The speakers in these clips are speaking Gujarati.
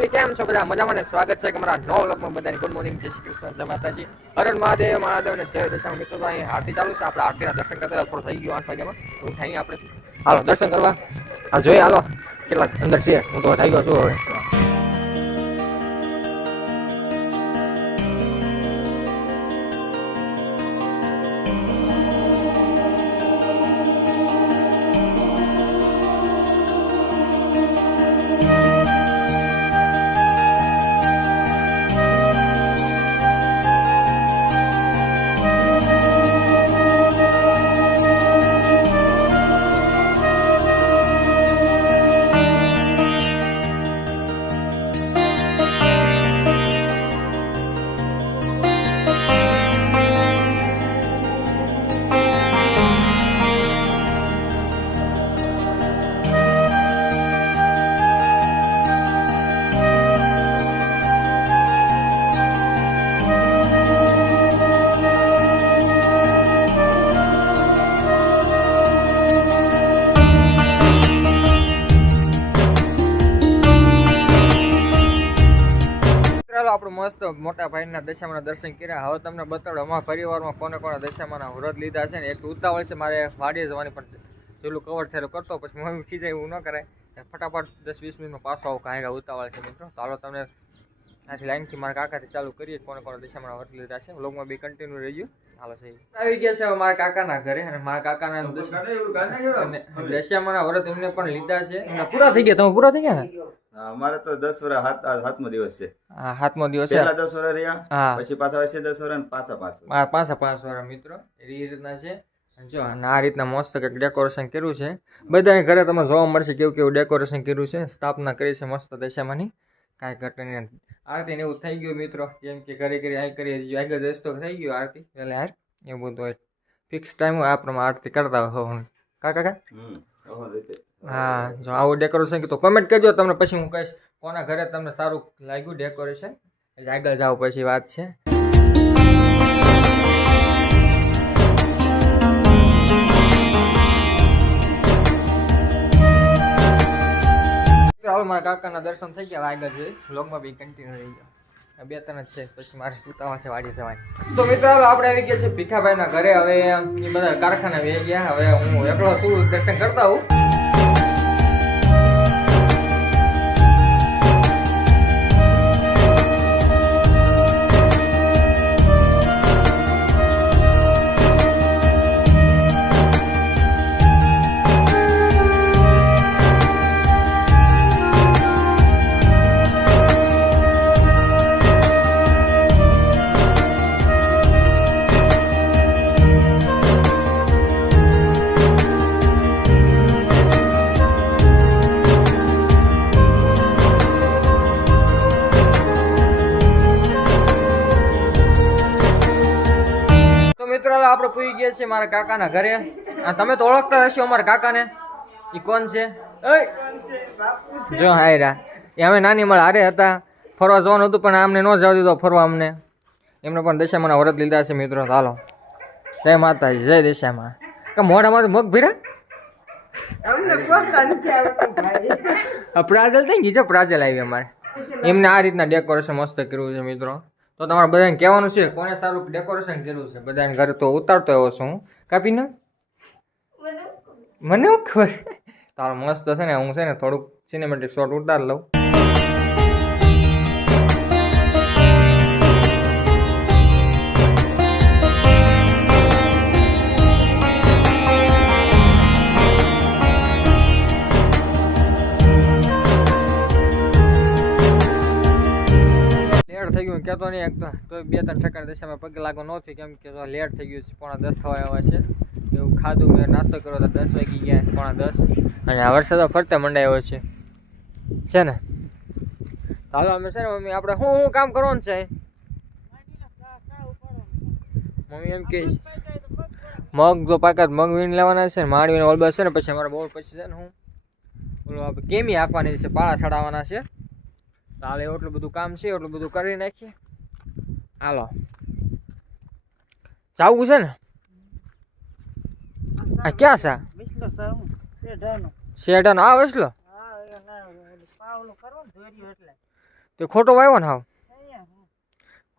ફેમિલી કેમ છો બધા? મજામાં ને? સ્વાગત છે કે અમારા નવ લોકમાં બધાને. ગુડ મોર્નિંગ જય શ્રી કૃષ્ણ. જય માતાજી. હરણ મહાદેવ મહાદેવ ને જય દશા મિત્રો. તો અહીં આરતી ચાલુ છે. આપણે આરતીના દર્શન કરતા થોડો થઈ ગયો આઠ વાગ્યામાં. તો ઉઠાઈએ આપણે. હાલો, દર્શન કરવા. આ જોઈએ, હાલો. કેટલાક અંદર છે હું તો થઈ ગયો છું હવે. ભાઈના દશામાના દર્શન કર્યા? હવે તમને બતાડો અમારા પરિવારમાં કોને કોને દશામાના વ્રત લીધા છે ને એક ઉતાવળ છે મારે વાડીએ જવાની પણ પેલું કવર થયેલું કરતો પછી મમ્મી ખીજાય એવું ન કરાય. ફટાફટ દસ વીસ મિનિટમાં પાછો આવું કાંઈ ઉતાવળ છે મિત્રો. તો હાલો તમને આથી લાઈનથી મારા કાકાથી ચાલુ કરીએ કોને કોને દશામાના વ્રત લીધા છે. લોગમાં બી કન્ટિન્યુ રહેજો. હાલો સહી આવી ગયા છે મારા કાકાના ઘરે અને મારા કાકાના દશામાના વ્રત એમને પણ લીધા છે. પૂરા થઈ ગયા તમે પૂરા થઈ ગયા ને? અમારે તો દસ વર્ષ હાથ દિવસ છે. હા હાથમો દિવસ પહેલા દસ વર્ષ રહ્યા હા. પછી પાછા હશે દસ વર્ષ અને પાછા પાંચ પાછા પાંચ વાળા મિત્રો. એ રીતના છે. જો આ રીતના મસ્ત કંઈક ડેકોરેશન કર્યું છે. બધાને ઘરે તમે જોવા મળશે કેવું કેવું ડેકોરેશન કર્યું છે. સ્થાપના કરી છે મસ્ત દશામાંની. કાંઈ ઘટની નહીં. આરતી ને એવું થઈ ગયું મિત્રો. જેમ કે ઘરે ઘરે આ કરી જો આગળ જઈશ તો થઈ ગયું આરતી. એટલે યાર એવું બધું હોય. ફિક્સ ટાઈમ હોય આ પ્રમાણે આરતી કરતા હોય હું. કાકા કાકા. હા, જો આવું ડેકોરેશન તો કમેન્ટ કરજો, તમને પછી હું કહીશ કોના ઘરે તમને સારું લાગ્યું ડેકોરેશન એટલે આગળ જાવ પછી વાત છે. હવે મારા કાકાના દર્શન થઈ ગયા આગળ જોઈ વ્લોગમાં બી કન્ટિન્યુ રહી ગયો. બે ત્રણ જ છે, પછી મારે ઉતાવળ છે, વાડી જવાની. તો મિત્રો આપણે આવી ગયા છે ભીખાભાઈના ઘરે. હવે એ બધા કારખાના વે ગયા. હવે હું એકલો છું, દર્શન કરતા હું આપણે પૂછી ગયા છીએ મારા કાકાના ઘરે. આ તમે તો ઓળખતા હશો અમારા કાકાને. એ કોણ છે? જો હાયરા. એ અમે નાની મળે હારે હતા. ફરવા જવાનું હતું પણ આમને ન જવા દીધો ફરવા અમને. એમને પણ દશામાના વ્રત લીધા છે મિત્રો. ચાલો જય માતાજી જય દશામાં. કે મોઢામાં તો મગ ભીરા? પ્રાજલ થઈ ગઈ છે પ્રાજલ આવી અમારે. એમને આ રીતના ડેકોરેશન મસ્ત કર્યું છે મિત્રો. તો તમારે બધાને કહેવાનું છે કોને સારું ડેકોરેશન કર્યું છે? બધાને ઘરે તો ઉતારતો એવો છું. કાપીને મને ખબર. તારો મસ્ત છે ને હું છે ને થોડુંક સિનેમેટિક શોટ ઉતાર લઉં. કહેતો નહીં, એક તો બે ત્રણ ઠેકાણ દશામાં પગે લાગો ન કેમ કે લેટ થઈ ગયું છે, પોણા દસ થવા આવ્યા છે. એવું ખાધું મેં, નાસ્તો કર્યો તો દસ વાગી ગયા, પોણા દસ. અને આ વરસાદ ફરતે મંડાયો છે. છે ને? તો હાલો, અમે છે ને, મમ્મી, આપણે શું શું કામ કરવાનું છે? મમ્મી એમ કે, મગ જો પાકા મગ વીણ લેવાના છે ને, માંડવીને ઓલબસ છે ને, પછી અમારે બહુ પછી છે ને હું. ઓલું આપણે કેમી હાંકવાની છે, પાળા ચડાવવાના છે. તો હાલે, એટલું બધું કામ છે, એટલું બધું કરી નાખીએ. હાલો. જાવું છે ને? આ ક્યાં છે? શેઢાનો. આ વસલો. તે ખોટો વાવ્યો ને હાવ?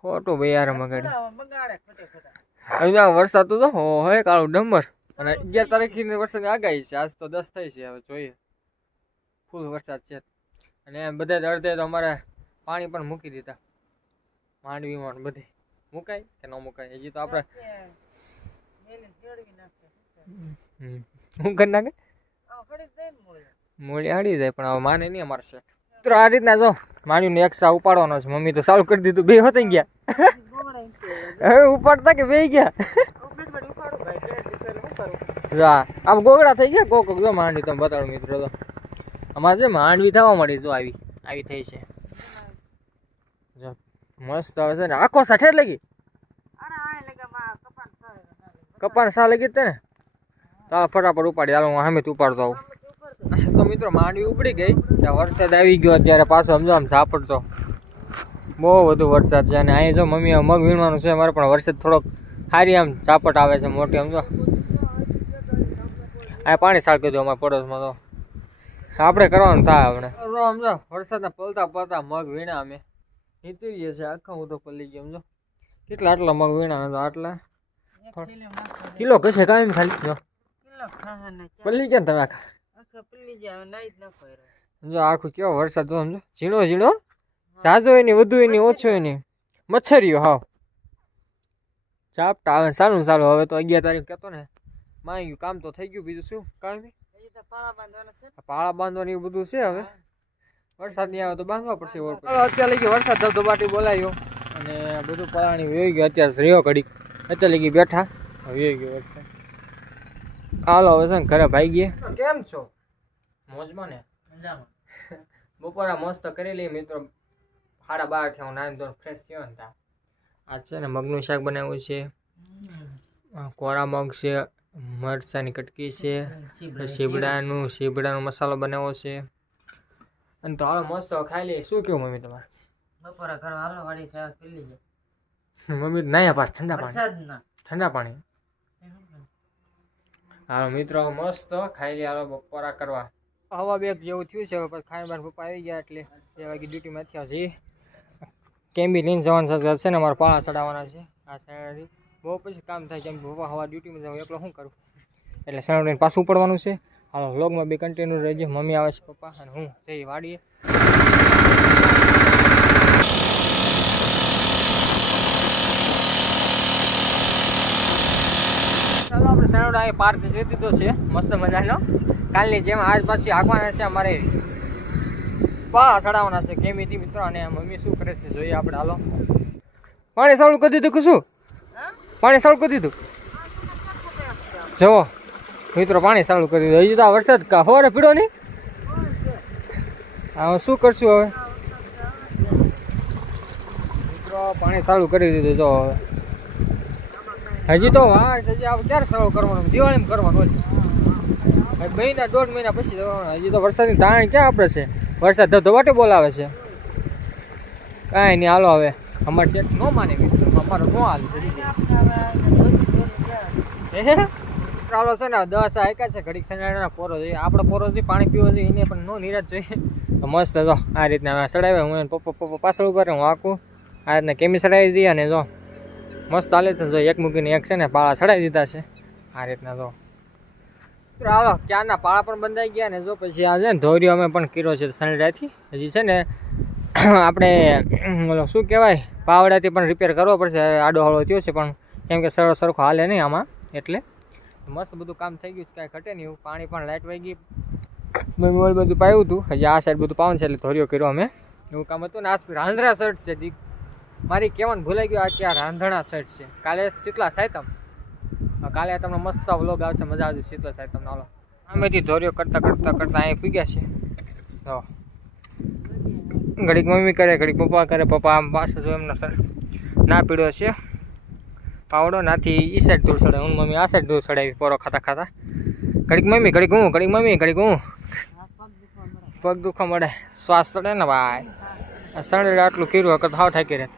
ખોટો ભાઈ યાર મગાડી હવે વરસાદ તો હો હે કાળું ડમર. અને અગિયાર તારીખની વરસાદની આગાહી છે. આજ તો દસ થઈ છે હવે જોઈએ. ફૂલ વરસાદ છે. અને બધા અડધે તો અમારે પાણી પણ મૂકી દીધા. માંડવીમાં બધે. મુકાય કે ન મુકાય? હજી તો આપણે હું કરી? નાખે? મૂળી. આડી જાય પણ હવે માને નહીં અમારે છે મિત્રો આ રીતના જો માંડવીને એક સા ઉપાડવાનો છે. મમ્મી તો ચાલુ કરી દીધું બે હોતી ગયા. હવે ઉપાડતા કે બે ગયા જા આમ ગોગડા થઈ ગયા કોક જો માંડવી તમે બતાડો મિત્રો તો અમારે છે માંડવી થવા મળી જો આવી આવી થઈ છે. મસ્ત હવે છે ને. આખો સાઠે લગી. કપાન સા લગી તે ને. તો ફટાફટ ઉપાડી. હાલો હું સામે ઉપાડતો આવું. તો મિત્રો માંડવી ઉપડી ગઈ. ત્યાં વરસાદ આવી ગયો અત્યારે પાછો સમજો આમ ઝાપડતો બહુ વધુ વરસાદ છે. અને અહીંયા જો મમ્મી મગ વીણવાનું છે. મારે પણ વરસાદ થોડોક સારી આમ ઝાપટ આવે છે મોટી સમજો. આ પાણી સાળકી દો અમારા પડોશમાં તો. આપણે કરવાનું થાય આપણે. સમજો વરસાદના પલતા પલતા મગ વીણા અમે. ગયા છે આખા હું તો પલ્લી ગયો સમજો કેટલા આટલા મગ વીણા તો આટલા? કિલો કશે કાંઈ ખાલી? જો. પલ્લી ગયા તમે આખા? સમજો આખું કેવો વરસાદ તો સમજો ઝીણો ઝીણો? ઝાઝો એની વધુ એની ઓછો એની. મચ્છરીઓ હાવ. ચાપટા આવે સારું સારું હવે તો અગિયાર તારીખ કહેતો ને. માઈ ગયું કામ તો થઈ ગયું. બીજું શું? કામ આ પાળા બાંધવાની બધું છે હવે? વરસાદ નહીં આવે તો બાંધવા પડશે ઓર અત્યારે લગી વરસાદ ધબધબાટી બોલાયો. અને બધું પાણી વહી ગયું અત્યારે રહ્યો ઘડી અત્યારે લગી બેઠા. વહી ગયો વરસાદ. હાલો હવે છે ઘરે ભાઈ ગયા. કેમ છો? મોજમાં ને? બપોરા મસ્ત કરી લઈએ મિત્રો. સાડા બાર થયા હું નાની ધોરણ ફ્રેશ થયો ને ત્યાં. આ છે ને મગનું શાક બનાવ્યું છે. કોરા મગ છે મરચાંની કટકી છે શીબડાનું શીબડાનો મસાલો બનાવ્યો છે. અને તો હાલો મસ્ત ખાઈ લઈએ. શું કેવું મમ્મી તમારે? બપોરા ઘર હાલો વાળી ચા પી લીજે મમ્મી નાયા પાસ ઠંડા પાણી? ઠંડા પાણી? હાલો મિત્રો મસ્ત ખાઈ લઈએ હાલો બપોરા કરવા. હવા બેગ જેવું થયું છે હવે ખાઈ બાર પપ્પા આવી ગયા એટલે બે વાગે ડ્યુટીમાં થયા છે કેમ્બી લઈને જવાનું સાથે છે ને અમારે પાળા ચડાવવાના છે આ સાઈડથી. બહુ પછી કામ થાય કેમ પપ્પા હવા ડ્યુટીમાં જાઉં એકલો શું કરું? એટલે સાઈડ પાછું પડવાનું છે. હાલો વ્લોગમાં બી કન્ટિન્યુ રહેજે. મમ્મી આવે છે પપ્પા. અને હું જઈ વાડીએ. આપણે સાઈડ પાર્ક જોઈ દીધો છે. મસ્ત મજાનો. કાલની જેમ આજ પાછી આગવાના છે અમારે. પા ચડાવવાના છે. કેમીથી મિત્રો? અને મમ્મી શું કરે છે જોઈએ આપણે. હાલો. પાણી સારું કરી દીધું કે શું? પાણી સારું કરી દીધું? જુઓ. મિત્રો પાણી સારું કરી દીધું. હજી તો વરસાદ કા હોરે પીડો નહીં? હવે શું કરશું હવે? મિત્રો, પાણી સારું કરી દીધું જો હવે. હજી તો વાર હજી આપણે ક્યારે સારું કરવાનું? દિવાળીમાં કરવાનું હોય. મહિના, દોઢ મહિના પછી હજી તો વરસાદની તાણ ક્યાં આપણે છે? વરસાદ ધબધબાટે બોલાવે છે. કાંઈ નહીં, હાલો હવે. અમારે શેઠ ન માને, મિત્રો. અમારો ન હાલ. ચાલો છે ને દસ આયકા છે, ઘડીક સંજાણા પોરો જોઈએ. આપણે પોરોથી પાણી પીવો જોઈએ, એને પણ નો નિરાશ જોઈએ. મસ્ત જો, આ રીતના ચડાવ્યા. હું એને પપ્પા પપ્પા પાછળ ઊભા રહે હું આખું આ રીતના કેમી ચડાવી દઈએ અને જો, મસ્ત હાલે છે જો, એક મૂકીને એક છે ને પાળા ચડાવી દીધા છે. આ રીતના જો. હાલો, ક્યારના પાળા પણ બંધાઈ ગયા ને જો, પછી આ છે ને ધોર્યો અમે પણ કર્યો છે સનડાથી હજી છે ને આપણે ઓલો શું કહેવાય, પાવડાથી પણ રિપેર કરવો પડશે. આડો હળો થયો છે, પણ કેમ કે સરળ સરખો હાલે નહીં આમાં, એટલે. મસ્ત બધું કામ થઈ ગયું છે, કાંઈ ઘટે નહીં પાણી પણ લાઇટ વહી ગઈ. મેં મોબાઈલ બધું પાયું હતું. હજી આ સાઈડ બધું પાવું છે, એટલે ધોર્યો કર્યો અમે. એવું કામ હતું ને, આ રાંધણા શર્ટ છે, દીક. મારી કહેવાનું ભૂલાઈ ગયું, આ કે આ રાંધણા શર્ટ છે? કાલે શીતલા સાયતમ કાલે તમને મસ્ત વ્લોગ આવશે, મજા આવશે શીતલા સાયતમ હાલો. આમેથી ધોર્યો કરતાં કરતાં કરતાં અહીં પી ગયા છે. તો ઘડીક મમ્મી કરે, ઘડીક પપ્પા કરે, પપ્પા આમ પાછો જો એમનો સર ના પીડ્યો છે. પાવડો નાથી એ સાઈડ દૂર ચડાવી હું મમ્મી આ સાઈડ દૂર ચડાવી પોરો ખાતા ખાતા. ઘડીક મમ્મી ઘડીક હું ઘડીક મમ્મી ઘડીક હું. પગ દુખવા મળે. શ્વાસ ચડે ને ભાઈ. આ સડે આટલું કીરું વખત હાવ ઠાકી રહે.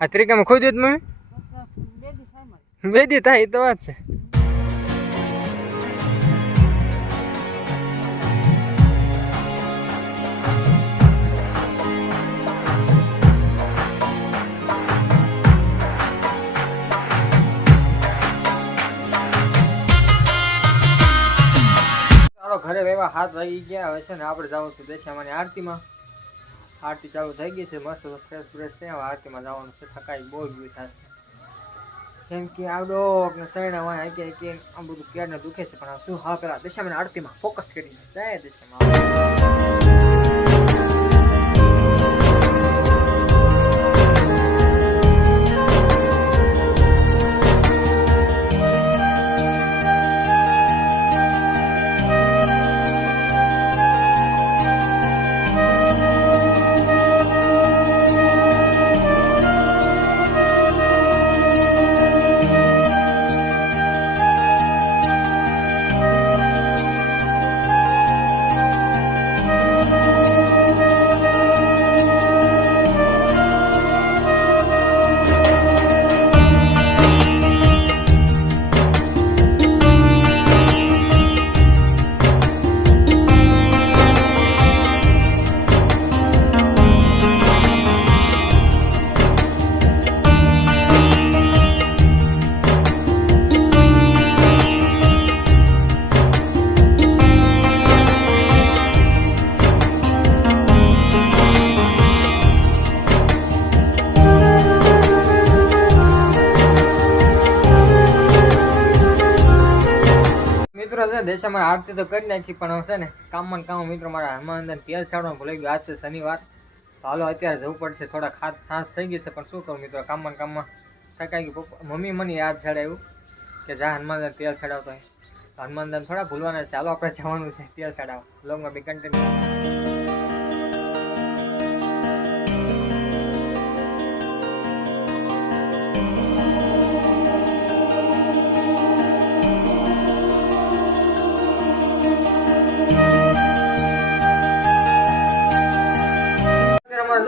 આ ત્રિકામાં ખોઈ દીધું મમ્મી? બેદી થાય એ તો વાત છે. હાથ વાગી ગયા. હવે છે ને આપણે જવું છે દશામાની આરતીમાં. આરતી ચાલુ થઈ ગઈ છે. મસ્ત ફ્રેશ ફ્રેશ છે. હવે આરતીમાં જવાનું છે. થકાઈ બહુ જ થાય. કેમ કે આવડો ને શરણા હોય હાકે હાકે આમ બધું ક્યારને દુખે છે. પણ શું હા પેલા દશામાની આરતીમાં ફોકસ કરી જય દશામાં મિત્રો છે આરતી તો કરી નાખી, પણ છે ને, કામમાં કામ મિત્રો મારા હનુમાનંદન તેલ છાડવાનું ભૂલાઈ ગયું, આજ છે શનિવાર. તો હાલો અત્યારે જવું પડશે, થોડા ખાસ છાસ થઈ ગઈ છે, પણ શું કરું મિત્રો, કામમાં કામમાં થકાઈ ગયું. પપ્પા, મમ્મી મને યાદ છડાવ્યું કે જા હનુમાનદાન તેલ છડાવતો હનુમાનદન થોડા ભૂલવાના છે, હાલો આપણે જવાનું છે તેલ ચડાવવા લોંગમાં બી કન્ટિન્યુ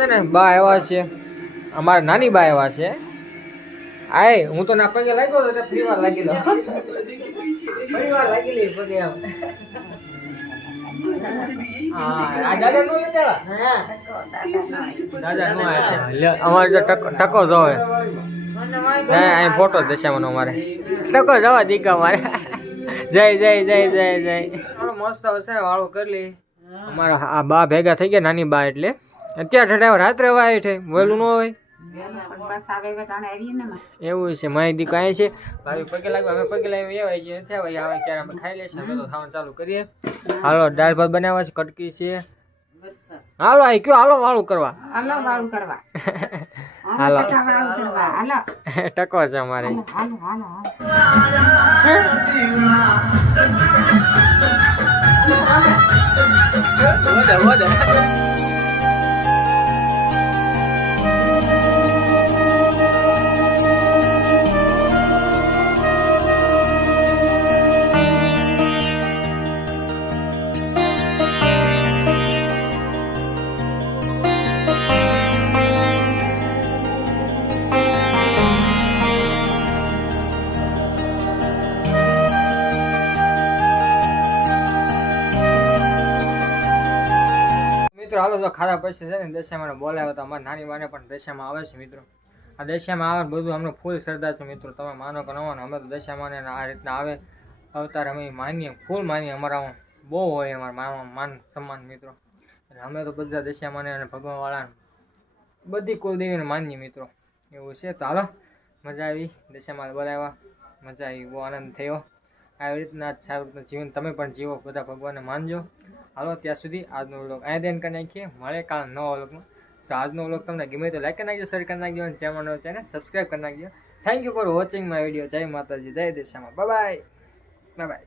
છે ને બા આવ્યા છે. અમારા નાની બા આવ્યા છે. આય હું તો ના પગે લાગ્યો તો ફરી વાર લાગી લો. ફરી વાર લાગી લે પગે આમ. અમારે જો ટકો જોવે હે અહીં ફોટો દશામાં અમારે. ટકો જવા દીકા મારે જય જય જય જય જય. મસ્ત હશે વાળું કરી લે. અમારા આ બા ભેગા થઈ ગયા નાની બા એટલે. અત્યારે ઠઠાવ રાત્રે વાય છે વહેલું ન હોય. એવું છે માહિતી દીકરો છે. ભાઈ પગે લાગ્યો અમે પગે લાવી એવાય છે નથી આવે આવે ક્યારે અમે ખાઈ લેશે અમે તો ખાવાનું ચાલુ કરીએ. હાલો દાળ ભાત બનાવવા છે કટકી છે. હાલો આ કયો હાલો વાળું કરવા. હાલો વાળું કરવા. હાલો ટકા વાળું કરવા. હાલો. ટકો છે અમારે. હાલો હાલો હાલો હાલો તો ખાધા પછી છે ને દશામાં બોલાવ્યો તો અમારા નાની માને પણ દશામાં આવે છે મિત્રો. આ દશામાં આવે બધું અમને ફૂલ શ્રદ્ધા છે મિત્રો. તમે માનો કે ન માનો, અમે તો દશામાં આ રીતના આવે. અવતાર અમે માનીએ, ફૂલ માનીએ અમારા બહુ હોય અમારા માનમાં માન સન્માન મિત્રો. એટલે અમે તો બધા દશામાં અને ભગવાનવાળાને બધી કુલદેવીને માનીએ મિત્રો. એવું છે તો હાલો, મજા આવી. દશામાં બોલાવ્યા. મજા આવી, બહુ આનંદ થયો. આવી રીતના સારું જીવન તમે પણ જીવો, બધા ભગવાનને માનજો. હાલો, ત્યાં સુધી આજનો વ્લોગ અહીંયા દેન કરી નાખીએ. મળે કાલ નવા વ્લોગમાં. તો આજનો વ્લોગ તમને ગમે તો લાઈક કરી નાખજો શેર કરી નાખજો અને ચેનલ ચેનલ સબસ્ક્રાઈબ કરી નાખજો. Thank you for watching my video જય માતાજી, જય દેશામાં બાય બાય બાય